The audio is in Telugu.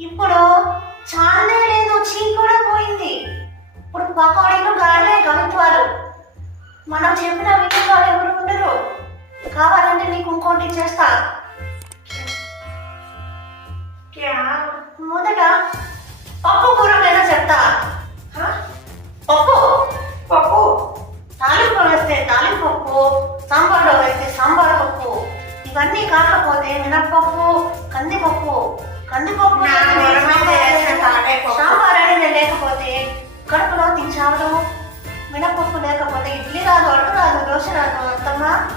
ఇప్పుడు చాలే లేదు, చీ కూడా పోయింది. ఇప్పుడు పకోడీలు గారెలే కవిత్వాలు. మనం చెప్పిన వినే వాళ్ళు ఎవరు ఉండరు. కావాలంటే నీకు ఇంకోటి చేస్తా. మొదట పప్పు కూర మీద చెప్తా. హ? పప్పు పప్పు తాలింపు వేస్తే తాలింపు పప్పు, సాంబార్లో వేస్తే సాంబార్ పప్పు. ఇవన్నీ కాకపోతే మినప్పప్పు, కందిపప్పు. కందిపప్పు సాంబార్ అనేది లేకపోతే కడుపులో తించావడం. మినప్పప్పు లేకపోతే ఇడ్లీ రాదు, అట్టు రాదు, దోశ రాదు. అర్థమా?